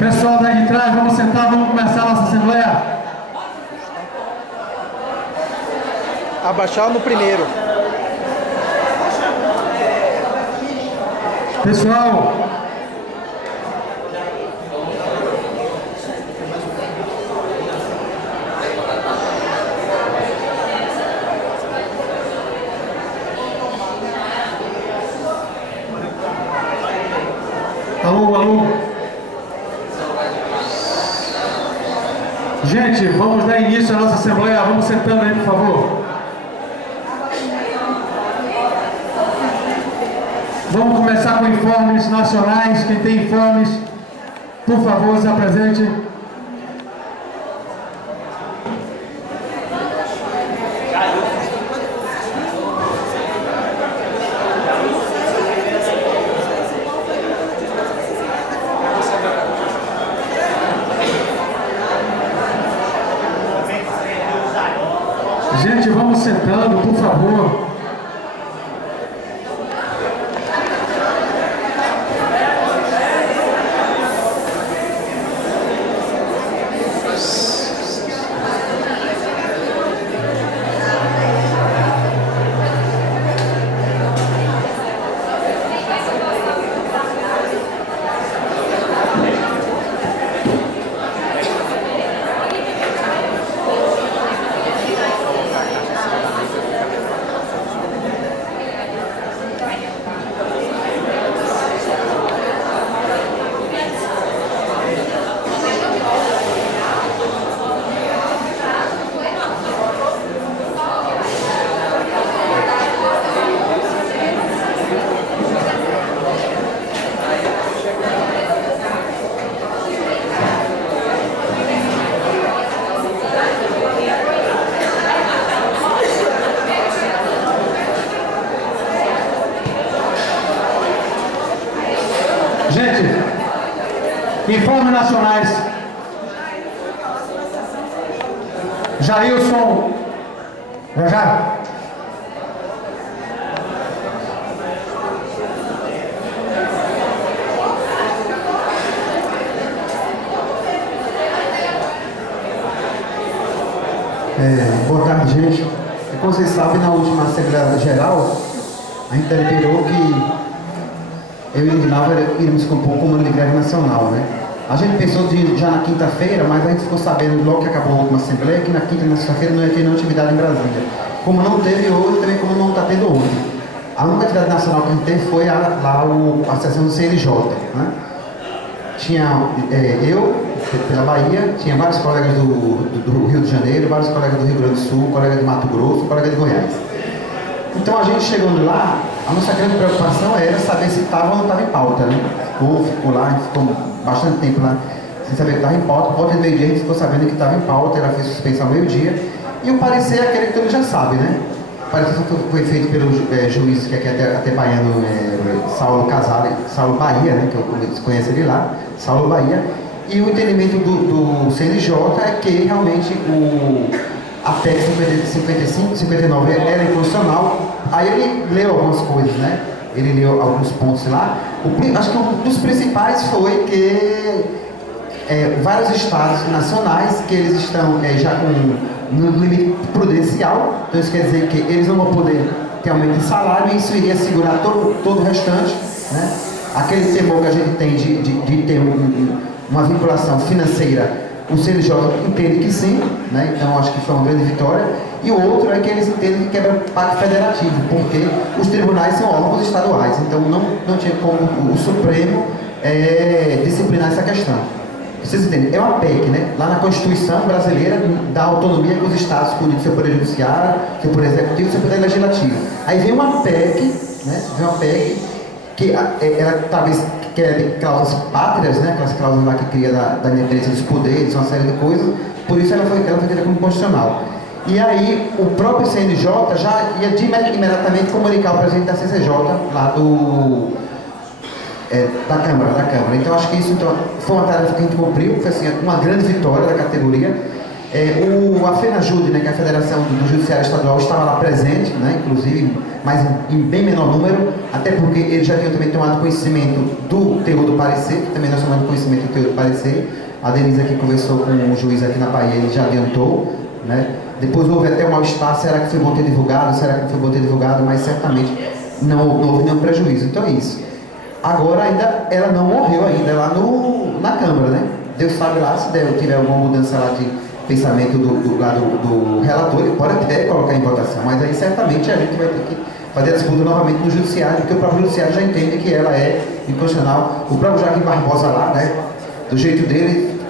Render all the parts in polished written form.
Pessoal daí de trás, vamos sentar, vamos começar a nossa assembleia. Abaixar no primeiro. Pessoal, alô, alô. Gente, vamos dar início à nossa assembleia. Vamos sentando aí, por favor. Vamos começar com informes nacionais. Quem tem informes, por favor, se apresente. Gente, vamos sentando, por favor. Gente, informes nacionais. Jailson, já. Boa tarde, gente. Como vocês sabem, na última Assembleia Geral, a gente deliberou que eu e o Edinaldo iríamos compor um comando de greve nacional, né? A gente pensou já na quinta-feira, mas a gente ficou sabendo logo que acabou a última Assembleia que na quinta e na sexta-feira não ia ter nenhuma atividade em Brasília. Como não teve hoje, também como não está tendo hoje. A única atividade nacional que a gente teve foi a sessão do CNJ, né? Tinha eu, pela Bahia, tinha vários colegas do Rio de Janeiro, vários colegas do Rio Grande do Sul, colega de Mato Grosso, colega de Goiás. Então a gente chegando lá, a nossa grande preocupação era saber se estava ou não estava em pauta, né? Ficou lá, a gente ficou bastante tempo lá sem saber que estava em pauta. Por volta de meio-dia a gente ficou sabendo que estava em pauta, ela fez suspensão ao meio-dia. E o parecer é aquele que todo mundo já sabe, né? O parecer foi feito pelo juiz que é até baiano, Saulo Casale, Saulo Bahia, né? Que eu conheço ele lá, Saulo Bahia. E o entendimento do CNJ é que realmente a PEC 55, 59 era inconstitucional. Aí ele leu algumas coisas, né? Ele leu alguns pontos lá. Acho que um dos principais foi que vários estados nacionais que eles estão já no limite prudencial. Então isso quer dizer que eles não vão poder ter aumento de salário e isso iria segurar todo o restante, né? Aquele temor que a gente tem de ter uma vinculação financeira, o CNJ entende que sim, né? Então acho que foi uma grande vitória. E o outro é que eles entendem que quebra o pacto federativo, porque os tribunais são órgãos estaduais, então não tinha como o Supremo disciplinar essa questão. Vocês entendem? É uma PEC, né? Lá na Constituição brasileira dá autonomia que os estados cuidem do seu poder judiciário, seu poder executivo e seu poder legislativo. Aí vem uma PEC, né? Vem uma PEC que ela talvez quer cláusulas pátrias, né? Aquelas cláusulas lá que cria da independência dos poderes, uma série de coisas, por isso ela foi tida como constitucional. E aí o próprio CNJ já ia imediatamente comunicar ao presidente da CCJ lá da Câmara. Então acho que isso foi uma tarefa que a gente cumpriu, foi assim, uma grande vitória da categoria. A FENAJUDE, né, que é a Federação do Judiciário Estadual, estava lá presente, né, inclusive, mas em bem menor número, até porque eles já tinham também tomado conhecimento do teor do parecer, que também nós tomamos conhecimento do teor do parecer. A Denise aqui conversou com o juiz aqui na Bahia, ele já adiantou, né. Depois houve até um mal-estar, será que foi bom ter divulgado, será que não foi bom ter divulgado, mas certamente não houve nenhum prejuízo. Então é isso. Agora ainda, ela não morreu ainda lá na Câmara, né. Deus sabe lá se tiver alguma mudança lá de pensamento do relator, ele pode até colocar em votação, mas aí certamente a gente vai ter que fazer a disputa novamente no judiciário, porque o próprio judiciário já entende que ela é inconstitucional. O próprio Joaquim Barbosa lá, né, do jeito dele,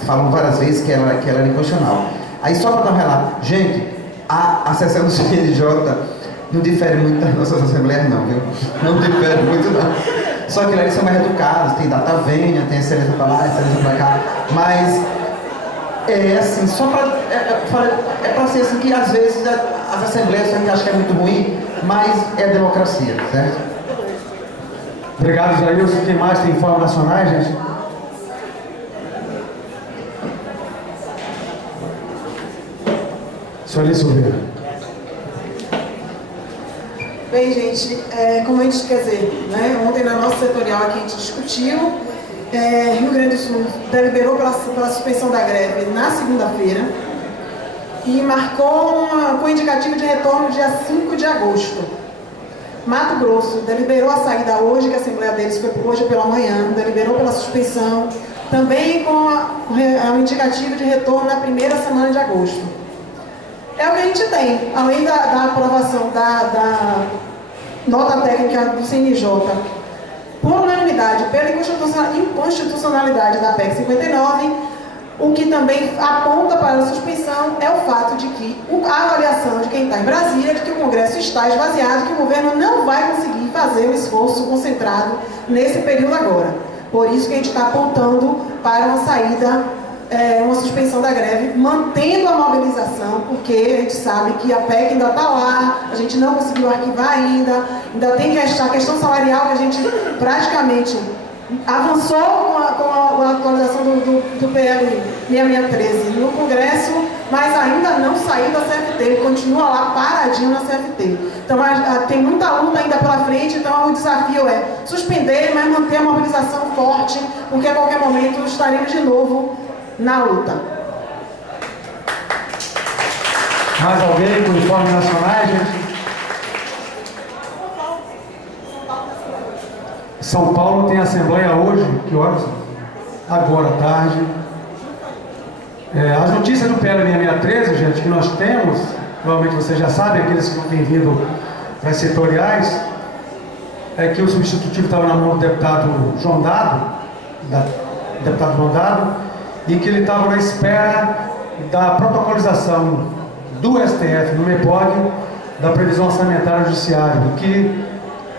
falam várias vezes que ela é inconstitucional. Aí só para dar um relato, gente, a sessão do CNJ não difere muito das nossas assembleias não, viu? Não difere muito não. Só que lá eles são mais educados, tem data vênia, tem excelência para lá, excelência para cá, mas é assim, só para para ser assim que às vezes as assembleias a gente acha que é muito ruim, mas é a democracia, certo? Obrigado, Jailson. Quem mais tem informações, gente? Senhor Silveira. Bem, gente, como a gente quer dizer, né, ontem na nossa setorial aqui a gente discutiu, Rio Grande do Sul deliberou pela suspensão da greve na segunda-feira e marcou com indicativo de retorno dia 5 de agosto. Mato Grosso deliberou a saída hoje, que a assembleia deles foi hoje pela manhã, deliberou pela suspensão, também com o indicativo de retorno na primeira semana de agosto. É o que a gente tem, além da aprovação da nota técnica do CNJ, por unanimidade, pela inconstitucionalidade da PEC 59, o que também aponta para a suspensão é o fato de que a avaliação de quem está em Brasília, de que o Congresso está esvaziado, que o governo não vai conseguir fazer um esforço concentrado nesse período agora. Por isso que a gente está apontando para uma saída, uma suspensão da greve, mantendo a mobilização, porque a gente sabe que a PEC ainda está lá, a gente não conseguiu arquivar ainda tem a questão salarial que a gente praticamente avançou com a atualização do PL 6613 no Congresso, mas ainda não saiu da CFT, ele continua lá paradinho na CFT. Então tem muita luta ainda pela frente, então o desafio é suspender, mas manter a mobilização forte, porque a qualquer momento estaremos de novo na luta. Mais alguém com informes nacionais, gente? São Paulo tem assembleia hoje, que horas? Agora à tarde. As notícias do PL 6613, gente, que nós temos, provavelmente vocês já sabem, aqueles que não têm vindo para as setoriais, é que o substitutivo estava na mão do deputado João Dado, e que ele estava na espera da protocolização do STF, no MEPOG, da previsão orçamentária judiciária, que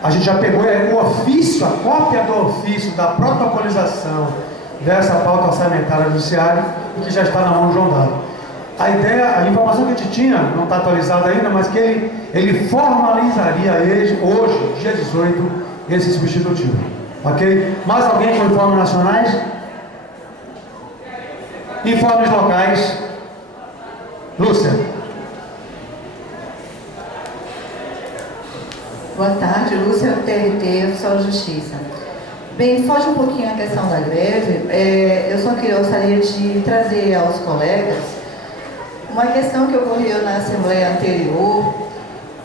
a gente já pegou o ofício, a cópia do ofício da protocolização dessa pauta orçamentária judiciária, e que já está na mão do João Dado. A ideia, a informação que a gente tinha, não está atualizada ainda, mas que ele formalizaria hoje, dia 18, esse substitutivo. Ok? Mais alguém com informes nacionais? Informes locais. Lúcia. Boa tarde, Lúcia, TRT, Oficial de Justiça. Bem, foge um pouquinho a questão da greve, eu só gostaria de trazer aos colegas uma questão que ocorreu na Assembleia anterior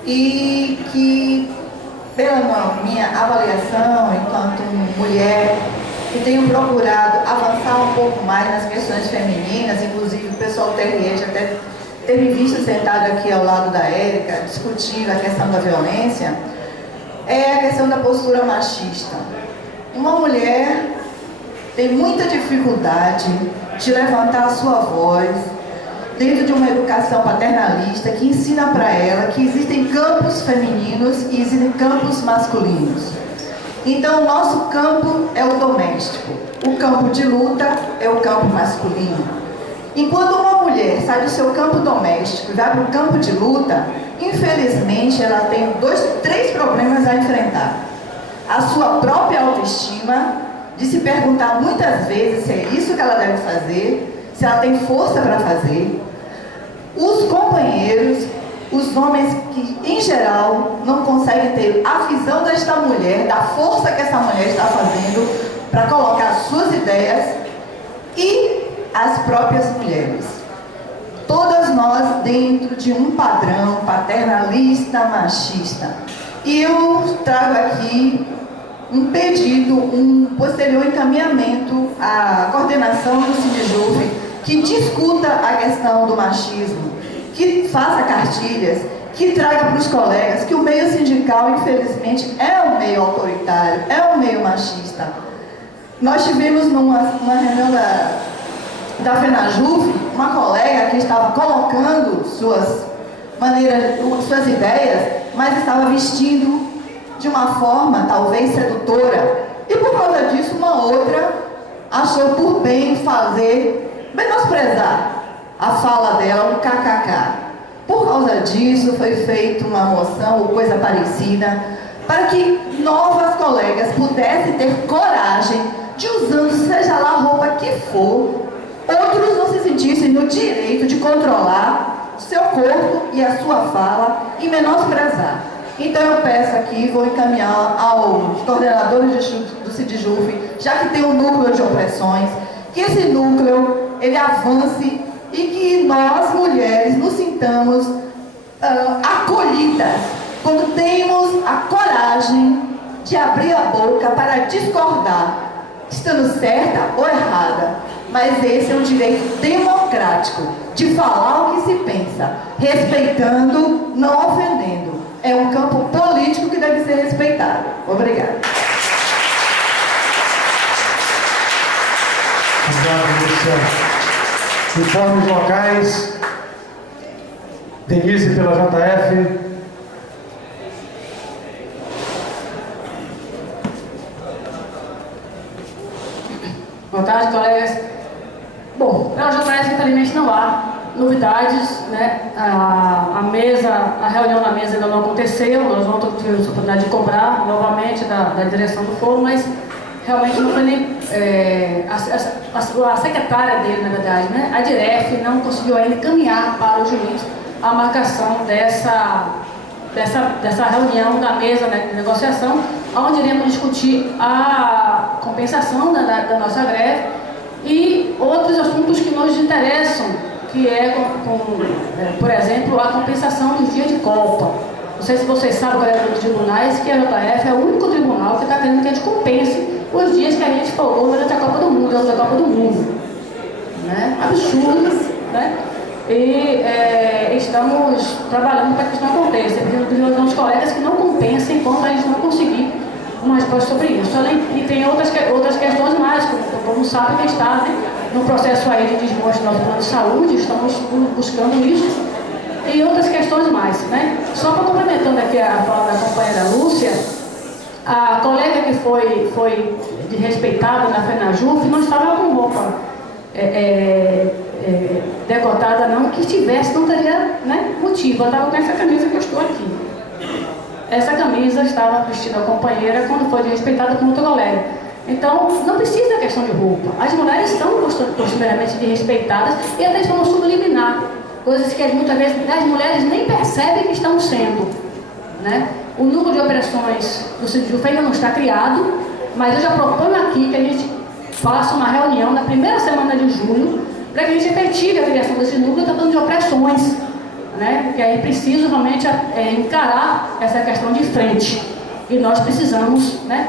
e que, pela minha avaliação enquanto mulher, que tenho procurado avançar um pouco mais nas questões femininas, inclusive o pessoal do TRE já até teve visto sentado aqui ao lado da Érica, discutir a questão da violência, é a questão da postura machista. Uma mulher tem muita dificuldade de levantar a sua voz dentro de uma educação paternalista que ensina para ela que existem campos femininos e existem campos masculinos. Então, o nosso campo é o doméstico, o campo de luta é o campo masculino. Enquanto uma mulher sai do seu campo doméstico e vai para o campo de luta, infelizmente ela tem 3 problemas a enfrentar. A sua própria autoestima, de se perguntar muitas vezes se é isso que ela deve fazer, se ela tem força para fazer. Os companheiros, os homens que, em geral, não conseguem ter a visão desta mulher, da força que essa mulher está fazendo para colocar suas ideias, e as próprias mulheres. Todas nós dentro de um padrão paternalista, machista. E eu trago aqui um pedido, um posterior encaminhamento à coordenação do Sindijuve, que discuta a questão do machismo, que faça cartilhas, que traga para os colegas que o meio sindical, infelizmente, é um meio autoritário, é um meio machista. Nós tivemos numa reunião da FENAJUVE, uma colega que estava colocando suas maneiras, suas ideias, mas estava vestindo de uma forma talvez sedutora, e por causa disso uma outra achou por bem menosprezar a fala dela, um kkk. Por causa disso foi feita uma moção ou coisa parecida, para que novas colegas pudessem ter coragem de, usando seja lá a roupa que for, outros não se sentissem no direito de controlar o seu corpo e a sua fala e menosprezar. Então eu peço aqui, vou encaminhar aos coordenadores do Sindijuve, já que tem um núcleo de opressões, que esse núcleo ele avance e que nós, mulheres, nos sintamos acolhidas, quando temos a coragem de abrir a boca para discordar, estando certa ou errada. Mas esse é um direito democrático, de falar o que se pensa, respeitando, não ofendendo. É um campo político que deve ser respeitado. Obrigada. Obrigado, Lúcia. Informes locais. Denise pela JF. Boa tarde, colegas. Bom, pela JF, infelizmente, não há novidades, né? A reunião na mesa ainda não aconteceu, nós vamos ter a oportunidade de cobrar novamente da direção do fórum, mas realmente não foi nem a secretária dele, na verdade, né? A DIREF não conseguiu ainda encaminhar para o juiz a marcação dessa reunião da mesa, né, de negociação, onde iremos discutir a compensação da nossa greve e outros assuntos que nos interessam, que é, por exemplo, a compensação dos dias de Copa. Não sei se vocês sabem, colegas dos tribunais, que a JF é o único tribunal que está querendo que a gente compense os dias que a gente folgou durante a Copa do Mundo, durante a Copa do Mundo. Né? Absurdo, né? E estamos trabalhando para que isso não aconteça, pedindo aos colegas que não compensem enquanto a gente não conseguir uma resposta sobre isso. E tem outras questões mais, como sabe que está, né, no processo aí de desmonte do nosso plano de saúde, estamos buscando isso, e outras questões mais. Né? Só para complementando aqui a fala da companheira Lúcia, a colega que foi desrespeitada na FENAJUVE não estava com roupa decotada não, que estivesse, não teria, né, motivo. Ela estava com essa camisa que eu estou aqui. Essa camisa estava vestida a companheira quando foi desrespeitada por outro colega. Então, não precisa questão de roupa. As mulheres são costumeiramente desrespeitadas e até de forma subliminar. Coisas que muitas vezes as mulheres nem percebem que estão sendo. Né? O núcleo de operações do Sindijuve ainda não está criado, mas eu já proponho aqui que a gente faça uma reunião na primeira semana de julho para que a gente efetive a criação desse núcleo tratando de opressões. Né? Porque aí é preciso realmente encarar essa questão de frente. E nós precisamos, né,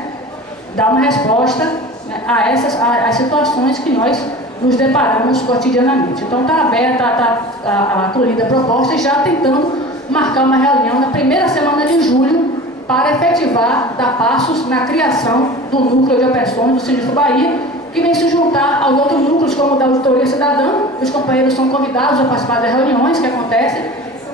dar uma resposta, né, às situações que nós nos deparamos cotidianamente. Então está aberta, está acolhida a proposta e já tentando marcar uma reunião na primeira semana de julho para efetivar, dar passos na criação do núcleo de opressões do Sindijuve Bahia, que vem se juntar aos outros núcleos, como o da Auditoria Cidadã. Os companheiros são convidados a participar das reuniões que acontecem,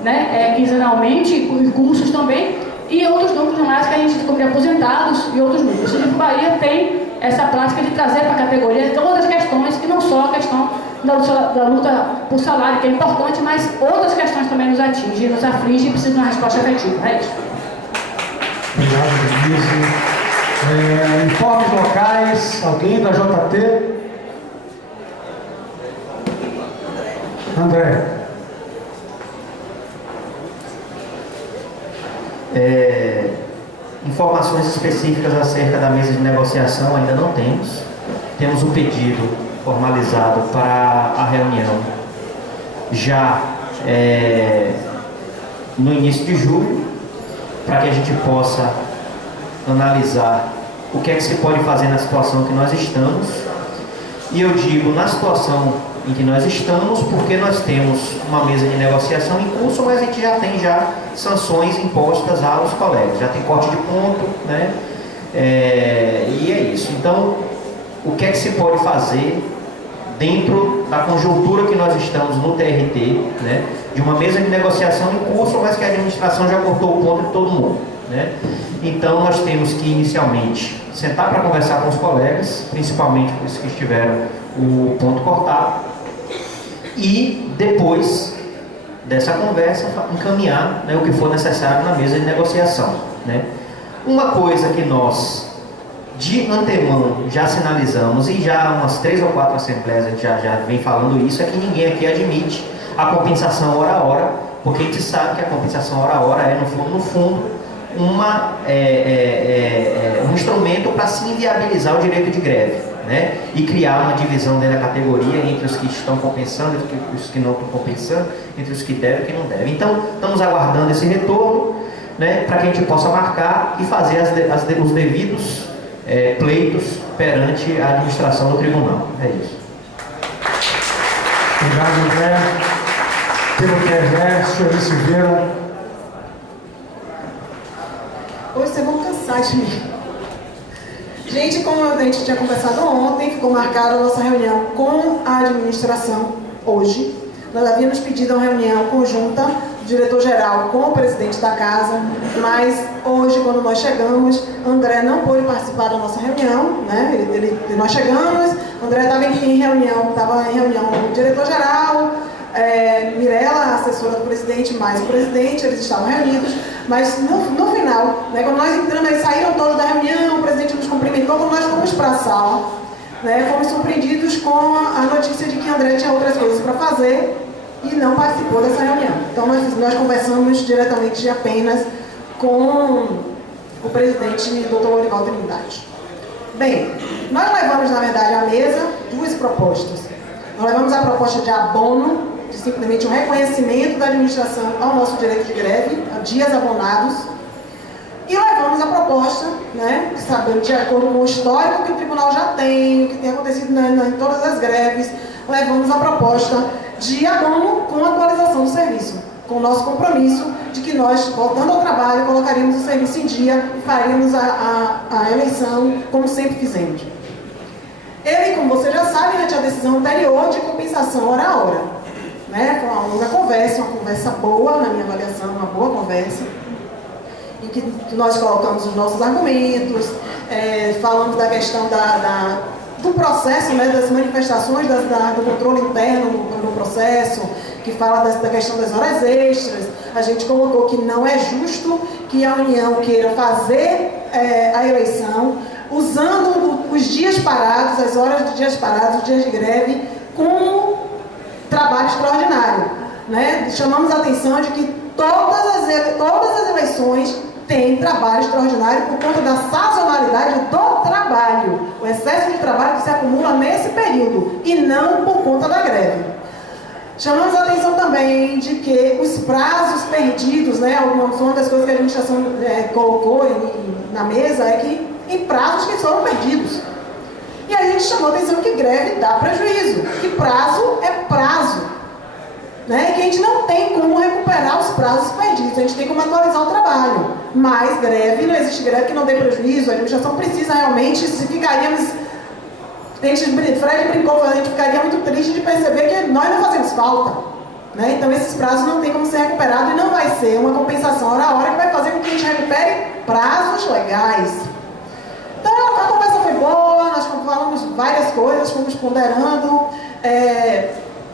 né, quinzenalmente, os cursos também, e outros núcleos mais que a gente como de aposentados e outros núcleos. O Sindijuve Bahia tem essa prática de trazer para a categoria todas as questões, que não só a questão da luta por salário, que é importante, mas outras questões também nos atingem, nos afligem e precisam de uma resposta efetiva. É isso. Obrigado, Denise. Informes locais, alguém da JT? Informações específicas acerca da mesa de negociação ainda não temos. Temos um pedido formalizado para a reunião já no início de julho, para que a gente possa analisar o que é que se pode fazer na situação que nós estamos. E eu digo na situação em que nós estamos, porque nós temos uma mesa de negociação em curso, mas a gente já tem sanções impostas aos colegas, já tem corte de ponto, né? E é isso. Então, o que é que se pode fazer dentro da conjuntura que nós estamos no TRT, né? De uma mesa de negociação em curso, mas que a administração já cortou o ponto de todo mundo, né? Então, nós temos que inicialmente sentar para conversar com os colegas, principalmente os que tiveram o ponto cortado, e depois dessa conversa encaminhar, né, o que for necessário na mesa de negociação, né? Uma coisa que nós de antemão já sinalizamos, e já umas 3 ou 4 assembleias a gente já vem falando isso, é que ninguém aqui admite a compensação hora a hora, porque a gente sabe que a compensação hora a hora é, no fundo, um instrumento para se inviabilizar o direito de greve, né? E criar uma divisão dentro da categoria entre os que estão compensando e os que não estão compensando, entre os que devem e os que não devem. Então, estamos aguardando esse retorno, né, para que a gente possa marcar e fazer os devidos pleitos perante a administração do tribunal. É isso. Obrigado, André. Pelo QRE, senhores Silveira. Hoje vocês vão cansar de mim. Gente, como a gente tinha conversado ontem, ficou marcada a nossa reunião com a administração hoje. Nós havíamos pedido uma reunião conjunta do diretor-geral com o presidente da casa, mas hoje, quando nós chegamos, André não pôde participar da nossa reunião, né? Nós chegamos, André estava em reunião com o diretor-geral, Mirella, a assessora do presidente, mais o presidente, eles estavam reunidos, mas no final, né, quando nós entramos, eles saíram todos da reunião, o presidente nos cumprimentou, quando nós fomos para a sala, né, fomos surpreendidos com a notícia de que André tinha outras coisas para fazer e não participou dessa reunião. Então nós conversamos diretamente apenas com o presidente, Dr. Lorival Trindade. Bem, nós levamos, na verdade, à mesa 2 propostas. Nós levamos a proposta de abono, de simplesmente um reconhecimento da administração ao nosso direito de greve, a dias abonados, e levamos a proposta, né, sabendo, de acordo com o histórico que o tribunal já tem, o que tem acontecido em todas as greves, levamos a proposta de abono com atualização do serviço, com o nosso compromisso de que nós, voltando ao trabalho, colocaríamos o serviço em dia e faríamos a eleição como sempre fizemos. Ele, como você já sabe, né, tinha a decisão anterior de compensação hora a hora. Né? Foi uma longa conversa, uma conversa boa, na minha avaliação, uma boa conversa, em que nós colocamos os nossos argumentos, falamos da questão do processo, né, das manifestações, do controle interno no processo, que fala da questão das horas extras. A gente colocou que não é justo que a União queira fazer a eleição usando os dias parados, as horas de dias parados, os dias de greve, como trabalho extraordinário, né? Chamamos a atenção de que todas as eleições têm trabalho extraordinário por conta da sazonalidade do trabalho, o excesso de trabalho que se acumula nesse período e não por conta da greve. Chamamos a atenção também de que os prazos perdidos, né? Uma das coisas que a administração colocou na mesa é que em prazos que foram perdidos. E aí a gente chamou a atenção que greve dá prejuízo, que prazo é prazo, né? Que a gente não tem como recuperar os prazos perdidos, a gente tem como atualizar o trabalho. Mas greve, não existe greve que não dê prejuízo, a administração precisa realmente, se ficaríamos... Fred brincou, a gente ficaria muito triste de perceber que nós não fazemos falta, né? Então esses prazos não tem como ser recuperado e não vai ser uma compensação hora a hora que vai fazer com que a gente recupere prazos legais. Então a conversa foi boa, nós falamos várias coisas, fomos ponderando,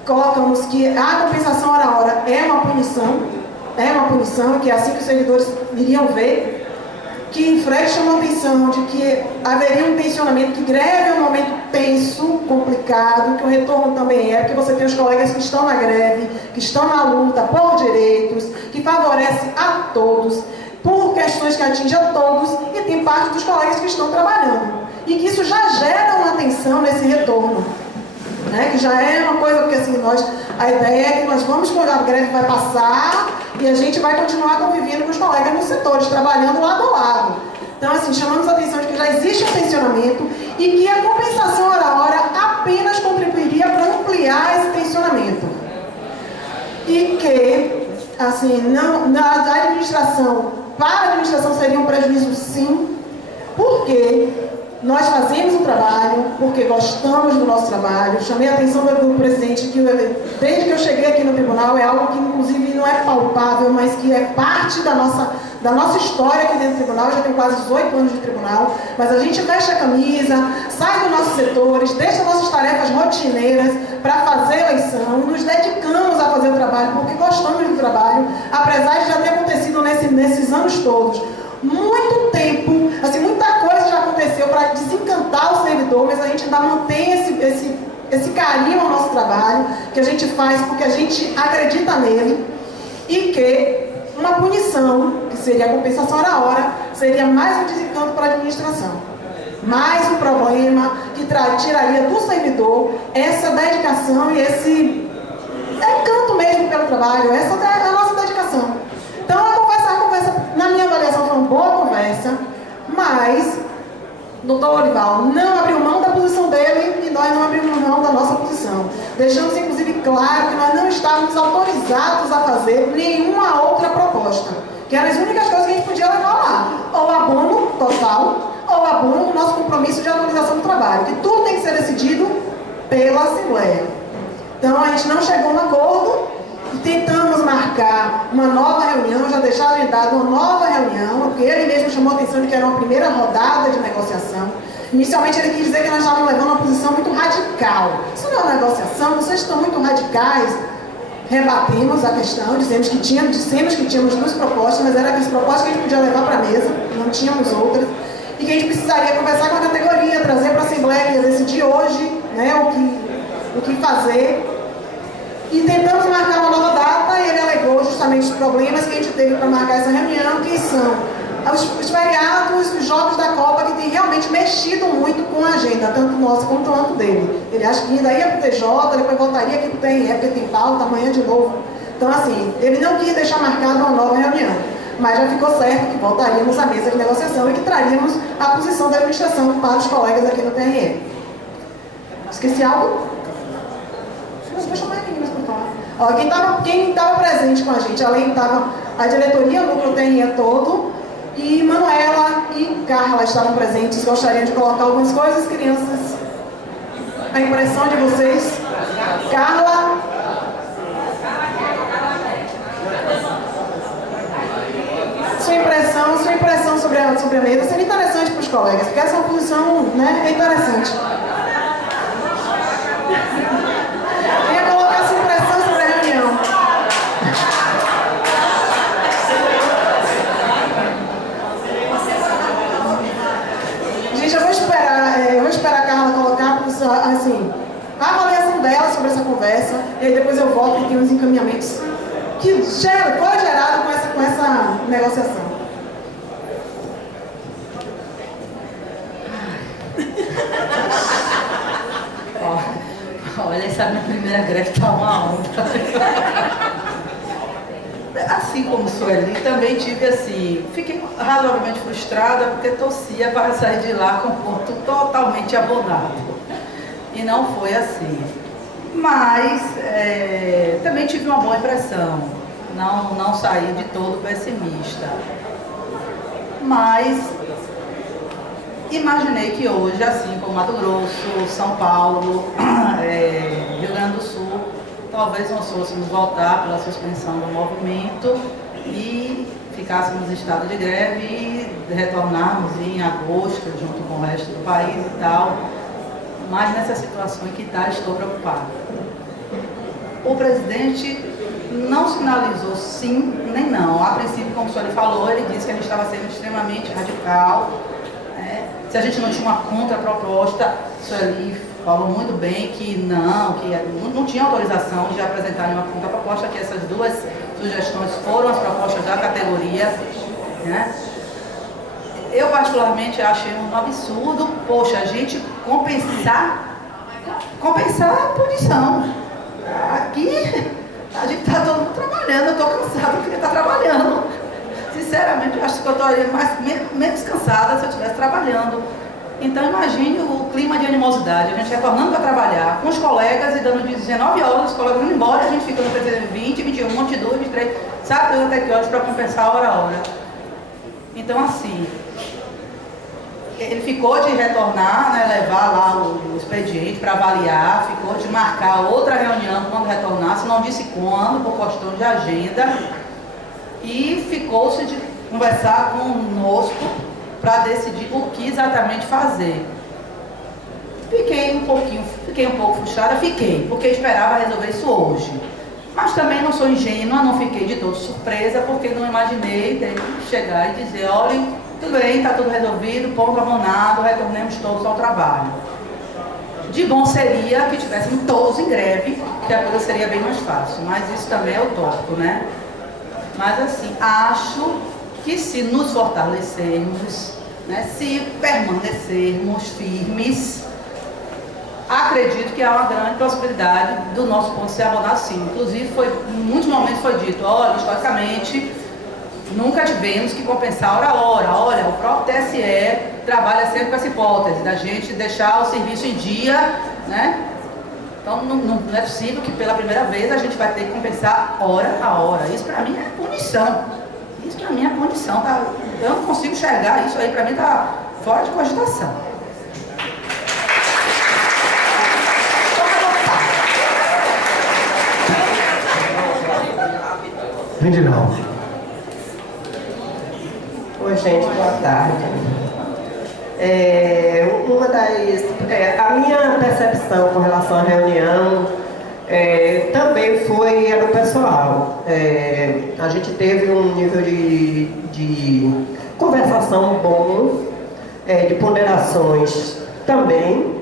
colocamos que a compensação hora a hora é uma punição, que é assim que os servidores iriam ver, que Fred chamou a atenção de que haveria um tensionamento, que greve é um momento tenso, complicado, que o retorno também porque você tem os colegas que estão na greve, que estão na luta por direitos, que favorece a todos. por questões que atingem a todos, e tem parte dos colegas que estão trabalhando. E que isso já gera uma tensão nesse retorno. Né? Que já é uma coisa, porque assim, a ideia é que nós vamos, quando a greve vai passar, e a gente vai continuar convivendo com os colegas nos setores, trabalhando lado a lado. Então, assim, chamamos a atenção de que já existe um tensionamento e que a compensação hora-a-hora apenas contribuiria para ampliar esse tensionamento. E que, assim, na administração, para a administração seria um prejuízo sim, porque nós fazemos o trabalho, porque gostamos do nosso trabalho. Chamei a atenção do presidente que desde que eu cheguei aqui no tribunal é algo que inclusive não é palpável, mas que é parte da nossa história aqui dentro do tribunal. Eu já tenho quase 18 anos de tribunal, mas a gente veste a camisa, sai dos nossos setores, deixa nossas tarefas rotineiras para fazer a eleição e nos dedicamos a fazer o trabalho porque gostamos do trabalho, apesar de já ter acontecido nesses anos todos. Muito tempo, assim, muita coisa já aconteceu para desencantar o servidor, mas a gente ainda mantém esse carinho ao nosso trabalho, que a gente faz porque a gente acredita nele, e que uma punição, que seria a compensação hora-a-hora, seria mais um desencanto para a administração. Mais um problema que tiraria do servidor essa dedicação e esse encanto mesmo pelo trabalho, essa é a nossa dedicação. Então a conversa, na minha avaliação, foi uma boa conversa, mas o doutor Olival não abriu mão da posição dele e nós não abrimos mão da nossa posição. Deixamos, inclusive, claro que nós não estávamos autorizados a fazer nenhuma outra proposta, que eram as únicas coisas que a gente podia levar lá, ou abono total, ou abono do nosso compromisso de autorização do trabalho, que tudo tem que ser decidido pela Assembleia. Então a gente não chegou no acordo. Tentamos marcar uma nova reunião, já deixar agendada uma nova reunião, porque ele mesmo chamou a atenção de que era uma primeira rodada de negociação. Inicialmente ele quis dizer que nós estávamos levando uma posição muito radical. Isso não é uma negociação, vocês estão muito radicais. Rebatemos a questão, dissemos que tínhamos duas propostas, mas eram as propostas que a gente podia levar para a mesa, não tínhamos outras, e que a gente precisaria conversar com a categoria, trazer para a Assembleia, que ia decidir hoje, né, o que fazer. E tentamos marcar uma nova data e ele alegou justamente os problemas que a gente teve para marcar essa reunião, que são os feriados, os jogos da Copa, que tem realmente mexido muito com a agenda, tanto nossa como tanto dele. Ele acha que ainda ia para o TJ, depois voltaria aqui para o TRE, porque tem pauta, amanhã de novo. Então, assim, ele não quis deixar marcada uma nova reunião, mas já ficou certo que voltaríamos à mesa de negociação e que traríamos a posição da administração para os colegas aqui no TRE. Esqueci algo? Vou chamar as meninas para falar. Quem estava presente com a gente, além estava a diretoria, o núcleo TRE todo, e Manuela e Carla estavam presentes. Gostariam de colocar algumas coisas, crianças? A impressão de vocês? Carla? Sua impressão sobre a mesa seria interessante para os colegas, porque essa é uma posição, né, é interessante. Eu vou esperar a Carla colocar assim, a avaliação dela sobre essa conversa, e aí depois eu volto e tem uns encaminhamentos que foi gerado com essa negociação. Olha, essa minha primeira greve tá uma onda. Assim como Sueli, também tive assim, fiquei razoavelmente frustrada porque torcia para sair de lá com o ponto totalmente abonado. E não foi assim. Mas também tive uma boa impressão. Não saí de todo pessimista. Mas imaginei que hoje, assim como Mato Grosso, São Paulo, Rio Grande do Sul, talvez nós fôssemos voltar pela suspensão do movimento e ficássemos em estado de greve e retornarmos em agosto, junto com o resto do país e tal. Mas nessa situação em que está, estou preocupada. O presidente não sinalizou sim nem não. A princípio, como o senhor falou, ele disse que a gente estava sendo extremamente radical. Se a gente não tinha uma contraproposta, o senhor falou muito bem que não tinha autorização de apresentar nenhuma contraproposta, que essas duas sugestões foram as propostas da categoria. né? Eu particularmente achei um absurdo, poxa, a gente compensar a punição. Aqui a gente está todo mundo trabalhando, eu estou cansada porque está trabalhando. Sinceramente, eu acho que eu estaria menos cansada se eu estivesse trabalhando. Então imagine o clima de animosidade, a gente retornando para trabalhar com os colegas e dando de 19 horas, os colegas indo embora, a gente fica no PT 20, 21, 22, 23, sabe até que horas para compensar hora a hora. Então assim, ele ficou de retornar, né, levar lá o expediente para avaliar, ficou de marcar outra reunião quando retornasse, não disse quando, por questão de agenda, e ficou-se de conversar conosco para decidir o que exatamente fazer. Fiquei um pouco frustrada, porque esperava resolver isso hoje. Mas também não sou ingênua, não fiquei de todo surpresa, porque não imaginei dele chegar e dizer, olha, tudo bem, está tudo resolvido, ponto abonado, retornemos todos ao trabalho. De bom seria que tivéssemos todos em greve, que a coisa seria bem mais fácil, mas isso também é utópico, né? Mas assim, acho que se nos fortalecermos, né, se permanecermos firmes, acredito que há uma grande possibilidade do nosso ponto ser abonado sim. Inclusive, em muitos momentos foi dito, olha, historicamente, nunca tivemos que compensar hora a hora. Olha, o próprio TSE trabalha sempre com essa hipótese, da gente deixar o serviço em dia, né? Então, não é possível que pela primeira vez a gente vai ter que compensar hora a hora. Isso para mim é punição. Isso para mim é punição. Tá? Eu não consigo enxergar isso aí, para mim está fora de cogitação. Reginaldo. Oi, gente, boa tarde. A minha percepção com relação à reunião também foi a do pessoal. A gente teve um nível de conversação bom, de ponderações também,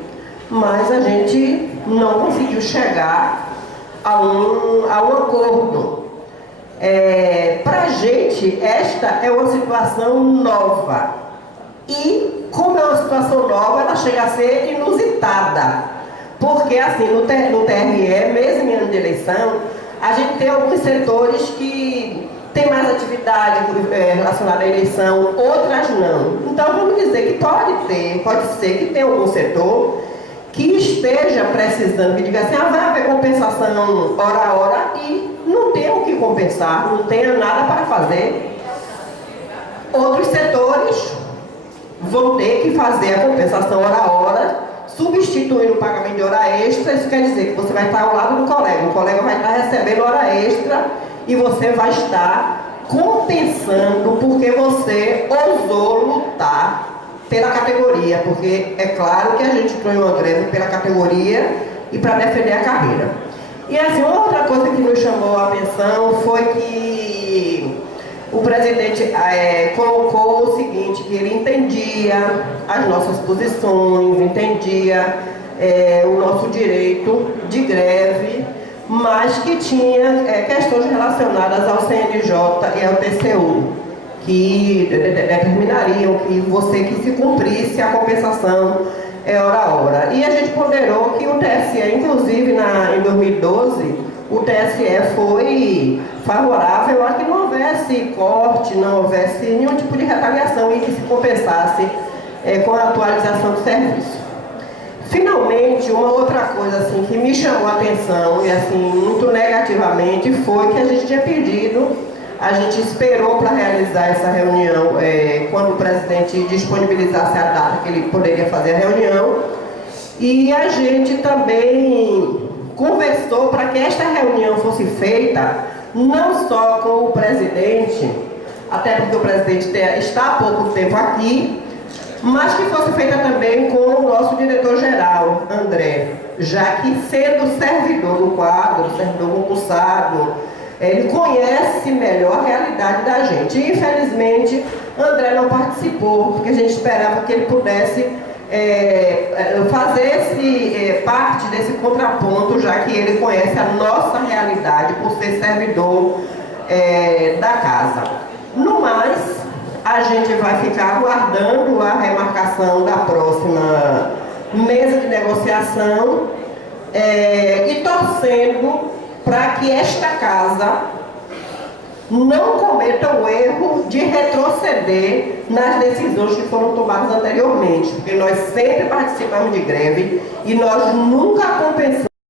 mas a gente não conseguiu chegar a um acordo. Para a gente, esta é uma situação nova. E, como é uma situação nova, ela chega a ser inusitada. Porque, assim, no TRE, mesmo em ano de eleição, a gente tem alguns setores que têm mais atividade relacionada à eleição, outras não. Então, vamos dizer que pode ser que tenha algum setor que esteja precisando, que diga assim, vai haver compensação hora a hora e não tem o que compensar, não tenha nada para fazer. Outros setores vão ter que fazer a compensação hora a hora, substituindo o pagamento de hora extra. Isso quer dizer que você vai estar ao lado do colega, o colega vai estar recebendo hora extra e você vai estar compensando porque você ousou lutar pela categoria, porque é claro que a gente entrou em uma greve pela categoria e para defender a carreira. E assim, outra coisa que me chamou a atenção foi que o presidente colocou o seguinte, que ele entendia as nossas posições, entendia o nosso direito de greve, mas que tinha questões relacionadas ao CNJ e ao TCU, que determinariam que se cumprisse a compensação hora a hora. E a gente ponderou que o TSE, inclusive em 2012, o TSE foi favorável a que não houvesse corte, não houvesse nenhum tipo de retaliação e que se compensasse com a atualização do serviço. Finalmente, uma outra coisa assim, que me chamou a atenção, e assim, muito negativamente, foi que a gente tinha pedido. A gente esperou para realizar essa reunião quando o presidente disponibilizasse a data que ele poderia fazer a reunião. E a gente também conversou para que esta reunião fosse feita não só com o presidente, até porque o presidente está há pouco tempo aqui, mas que fosse feita também com o nosso diretor-geral, André, já que sendo servidor do quadro, servidor concursado, ele conhece melhor a realidade da gente. E, infelizmente, André não participou, porque a gente esperava que ele pudesse fazer parte desse contraponto, já que ele conhece a nossa realidade por ser servidor da casa. No mais, a gente vai ficar aguardando a remarcação da próxima mesa de negociação e torcendo para que esta casa não cometa o erro de retroceder nas decisões que foram tomadas anteriormente, porque nós sempre participamos de greve e nós nunca compensamos